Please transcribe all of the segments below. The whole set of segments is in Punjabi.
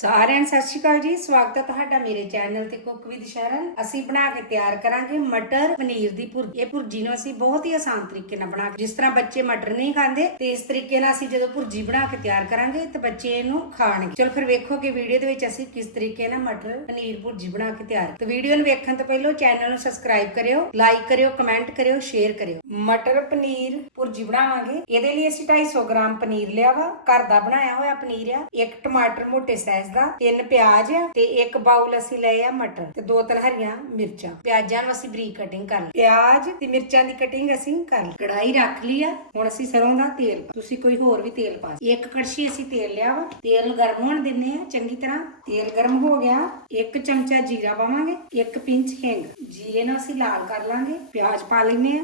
ਸਾਰਿਆਂ ਨੂੰ ਸਤਿ ਸ਼੍ਰੀ ਅਕਾਲ ਜੀ। ਸਵਾਗਤ ਹੈ ਤੁਹਾਡਾ ਮੇਰੇ ਚੈਨਲ ਤੇ ਕੁੱਕ ਵਿਦ ਸ਼ਰਨ। ਅਸੀਂ ਬਣਾ ਕੇ ਤਿਆਰ ਕਰਾਂਗੇ ਮਟਰ ਪਨੀਰ ਦੀ ਭੁਰਜੀ। ਇਹ ਭੁਰਜੀ ਨੂੰ ਅਸੀਂ ਬਹੁਤ ਹੀ ਆਸਾਨ ਤਰੀਕੇ ਨਾਲ ਬਣਾ ਕੇ, ਜਿਸ ਤਰ੍ਹਾਂ ਬੱਚੇ ਮਟਰ ਨਹੀਂ ਖਾਂਦੇ, ਤੇ ਇਸ ਤਰੀਕੇ ਨਾਲ ਅਸੀਂ ਜਦੋਂ ਭੁਰਜੀ ਬਣਾ ਕੇ ਤਿਆਰ ਕਰਾਂਗੇ, ਤੇ ਬੱਚੇ ਇਹਨੂੰ ਖਾਣਗੇ। ਚਲੋ ਫਿਰ ਵੇਖੋ ਕਿ ਵੀਡੀਓ ਦੇ ਵਿੱਚ ਅਸੀਂ ਕਿਸ ਤਰੀਕੇ ਨਾਲ ਮਟਰ ਪਨੀਰ ਭੁਰਜੀ ਬਣਾ ਕੇ ਤਿਆਰ ਤੇ ਵੀਡੀਓ ਨੂੰ ਵੇਖਣ ਤੋਂ ਪਹਿਲਾਂ ਚੈਨਲ ਨੂੰ ਸਬਸਕ੍ਰਾਈਬ ਕਰਿਓ, ਲਾਈਕ ਕਰਿਓ, ਕਮੈਂਟ ਕਰਿਓ, ਸ਼ੇਅਰ ਕਰਿਓ। ਮਟਰ ਪਨੀਰ ਭੁਰਜੀ ਬਣਾਵਾਂਗੇ। ਇਹਦੇ ਲਈ ਅਸੀਂ 250 ਗ੍ਰਾਮ ਪਨੀਰ ਲਿਆ ਵਾ। ਘਰ ਦਾ ਬਣਾਇਆ ਹੋਇਆ ਪਨੀਰ ਆ। ਇੱਕ ਟਮਾਟਰ ਮੋਟੇ ਸਾਈਜ਼ ਦਾ ਤਿੰਨ ਪਿਆਜ਼ ਤੇ ਇੱਕ ਬਾਉਲ ਅਸੀਂ ਲਏ ਆ ਮਟਰ ਤੇ ਦੋ ਤਿੰਨ ਹਰੀਆਂ ਮਿਰਚਾਂ। ਪਿਆਜ਼ਾਂ ਨੂੰ ਅਸੀਂ ਬਰੀਕ ਕਟਿੰਗ ਕਰ ਲਈ ਪਿਆਜ਼ ਤੇ ਮਿਰਚਾਂ ਦੀ ਕਟਿੰਗ ਅਸੀਂ ਕਰ ਲਈ ਕੜਾਈ ਰੱਖ ਲਈ ਆ। ਹੁਣ ਅਸੀਂ ਸਰੋਂ ਦਾ ਤੇਲ, ਤੁਸੀਂ ਕੋਈ ਹੋਰ ਵੀ ਤੇਲ ਪਾ ਇੱਕ ਕੜਛੀ ਅਸੀਂ ਤੇਲ ਲਿਆ ਵਾ। ਤੇਲ ਗਰਮ ਹੋਣ ਦਿੰਨੇ ਆ ਚੰਗੀ ਤਰ੍ਹਾਂ। ਤੇਲ ਗਰਮ ਹੋ ਗਿਆ। ਇੱਕ ਚਮਚਾ ਜੀਰਾ ਪਾਵਾਂਗੇ, ਇੱਕ ਪਿੰਚ ਹਿੰਗ। ਜੀਰੇ ਨੂੰ ਅਸੀਂ ਲਾਲ ਕਰ ਲਾਂਗੇ। ਪਿਆਜ਼ ਪਾ ਲੈਨੇ ਆ।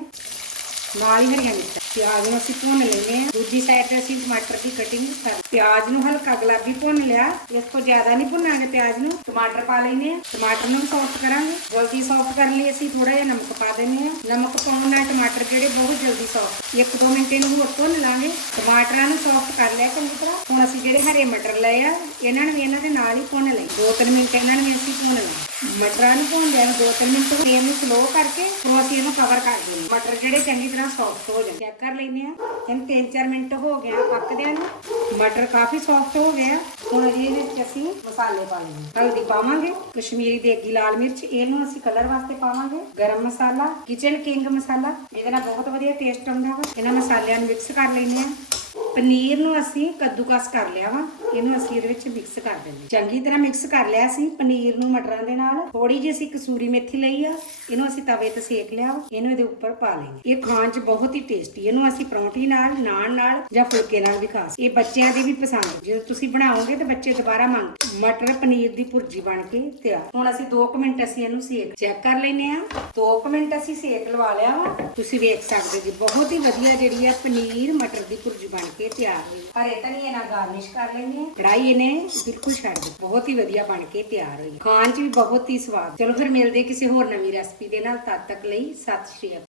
ਨਾਲ ਹੀ ਹਰੀਆਂ ਮਿਰਚਾਂ। ਪਿਆਜ਼ ਨੂੰ ਅਸੀਂ ਭੁੰਨ ਲੈਨੇ ਆ ਦੂਜੀ ਸਾਈਡ ਤੇ ਅਸੀਂ ਟਮਾਟਰ ਦੀ ਕਟਿੰਗ ਕਰ ਪਿਆਜ਼ ਨੂੰ ਹਲਕਾ ਗੁਲਾਬੀ ਭੁੰਨ ਲਿਆ। ਇਸ ਤੋਂ ਜ਼ਿਆਦਾ ਨਹੀਂ ਭੁੰਨਾਂਗੇ ਪਿਆਜ਼ ਨੂੰ। ਟਮਾਟਰ ਪਾ ਲੈਨੇ ਆ ਟਮਾਟਰ ਨੂੰ ਸੌਫਟ ਕਰਾਂਗੇ। ਜਲਦੀ ਸੌਫਟ ਕਰਨ ਲਈ ਅਸੀਂ ਥੋੜਾ ਜਿਹਾ ਨਮਕ ਪਾ ਦਿੰਨੇ ਆ ਨਮਕ ਪਾਉਣ ਨਾਲ ਟਮਾਟਰ ਜਿਹੜੇ ਬਹੁਤ ਜਲਦੀ ਸੌਫਟ ਇੱਕ ਦੋ ਮਿੰਟ ਇਹਨੂੰ ਹੋਰ ਭੁੰਨ ਲਾਂਗੇ। ਟਮਾਟਰਾਂ ਨੂੰ ਸੌਫਟ ਕਰ ਲਿਆ ਚੰਗੀ ਤਰ੍ਹਾਂ। ਹੁਣ ਅਸੀਂ ਜਿਹੜੇ ਹਰੇ ਮਟਰ ਲਏ ਆ, ਇਹਨਾਂ ਨੂੰ ਇਹਨਾਂ ਦੇ ਨਾਲ ਹੀ ਭੁੰਨ ਲਈ ਦੋ ਤਿੰਨ ਮਿੰਟ ਇਹਨਾਂ ਨੂੰ ਅਸੀਂ ਭੁੰਨ ਲਈ ਮਟਰਾਂ ਨੂੰ ਭੁੰਨ ਲਿਆ, ਦੋ ਤਿੰਨ ਮਿੰਟ ਫਲੇਮ ਨੂੰ ਸਲੋ ਕਰਕੇ, ਫਿਰ ਅਸੀਂ ਇਹਨੂੰ ਕਵਰ ਕਰ ਦਿੰਦੇ ਮਟਰ ਜਿਹੜੇ ਚੰਗੀ ਤਰ੍ਹਾਂ ਸੌਫਟ ਹੋ ਜਾਣ। ਚੈੱਕ ਕਰ ਲੈਂਦੇ ਆ। ਇਹਨੂੰ 3-4 ਮਿੰਟ ਹੋ ਗਏ ਆ ਪੱਕਦਿਆਂ ਨੂੰ। ਮਟਰ ਕਾਫੀ ਸੌਫਟ ਹੋ ਗਏ ਆ ਹੁਣ ਇਹਦੇ ਵਿੱਚ ਅਸੀਂ ਮਸਾਲੇ ਪਾ ਲੈਂਦੇ ਹਲਦੀ ਪਾਵਾਂਗੇ, ਕਸ਼ਮੀਰੀ ਦੇਗੀ ਲਾਲ ਮਿਰਚ, ਇਹਨੂੰ ਅਸੀਂ ਕਲਰ ਵਾਸਤੇ ਪਾਵਾਂਗੇ। ਗਰਮ ਮਸਾਲਾ ਕਿਚਨ ਕਿੰਗ ਮਸਾਲਾ। ਇਹਦੇ ਨਾਲ ਬਹੁਤ ਵਧੀਆ ਟੇਸਟ ਆਉਂਦਾ ਵਾ। ਇਹਨਾਂ ਮਸਾਲਿਆਂ ਨੂੰ ਮਿਕਸ ਕਰ ਲੈਂਦੇ ਆ। ਪਨੀਰ ਨੂੰ ਅਸੀਂ ਕੱਦੂਕਸ ਕਰ ਲਿਆ ਵਾ, ਇਹਨੂੰ ਅਸੀਂ ਇਹਦੇ ਵਿੱਚ ਮਿਕਸ ਕਰ ਦਿੰਦੇ ਚੰਗੀ ਤਰ੍ਹਾਂ ਮਿਕਸ ਕਰ ਲਿਆ ਸੀ ਪਨੀਰ ਨੂੰ ਮਟਰਾਂ ਦੇ ਨਾਲ। ਥੋੜੀ ਜਿਹੀ ਅਸੀਂ ਕਸੂਰੀ ਮੇਥੀ ਲਈ ਆ, ਇਹਨੂੰ ਅਸੀਂ ਤਵੇ ਤੇ ਸੇਕ ਲਿਆ ਵਾ। ਇਹਨੂੰ ਇਹਦੇ ਉੱਪਰ ਪਾ ਲਈਏ ਇਹ ਖਾਣ 'ਚ ਬਹੁਤ ਹੀ ਟੇਸਟੀ ਇਹਨੂੰ ਅਸੀਂ ਪਰੌਂਠੀ ਨਾਲ, ਨਾਨ ਨਾਲ ਜਾਂ ਫੁਲਕੇ ਨਾਲ ਵੀ ਖਾ ਇਹ ਬੱਚਿਆਂ ਦੇ ਵੀ ਪਸੰਦ ਜਦੋਂ ਤੁਸੀਂ ਬਣਾਓਗੇ ਤੇ ਬੱਚੇ ਦੁਬਾਰਾ ਮੰਗ ਮਟਰ ਪਨੀਰ ਦੀ ਭੁਰਜੀ ਬਣ ਕੇ ਤਿਆਰ। ਹੁਣ ਅਸੀਂ 2 ਮਿੰਟ ਅਸੀਂ ਇਹਨੂੰ ਸੇਕ ਚੈੱਕ ਕਰ ਲੈਨੇ ਆ 2 ਮਿੰਟ ਅਸੀਂ ਸੇਕ ਲਵਾ ਲਿਆ ਵਾ। ਤੁਸੀਂ ਵੇਖ ਸਕਦੇ ਜੀ, ਬਹੁਤ ਹੀ ਵਧੀਆ ਜਿਹੜੀ ਆ ਪਨੀਰ ਮਟਰ ਦੀ ਭੁਰਜੀ ਬਣ ਕੇ ਤਿਆਰ ਹੋਈ ਹਰੇ ਧਨੀਏ ਨਾਲ ਗਾਰਨਿਸ਼ ਕਰ ਲੈਂਦੇ ਆ। ਕੜਾਈ ਇਹਨੇ ਬਿਲਕੁਲ ਛੱਡ ਦਿੱਤੀ। ਬਹੁਤ ਹੀ ਵਧੀਆ ਬਣ ਕੇ ਤਿਆਰ ਹੋਈ। ਖਾਣ 'ਚ ਵੀ ਬਹੁਤ ਹੀ ਸਵਾਦ। ਚਲੋ ਫਿਰ ਮਿਲਦੇ ਕਿਸੇ ਹੋਰ ਨਵੀਂ ਰੈਸਪੀ ਦੇ ਨਾਲ। ਤਦ ਤੱਕ ਲਈ ਸਤਿ ਸ਼੍ਰੀ ਅਕਾਲ।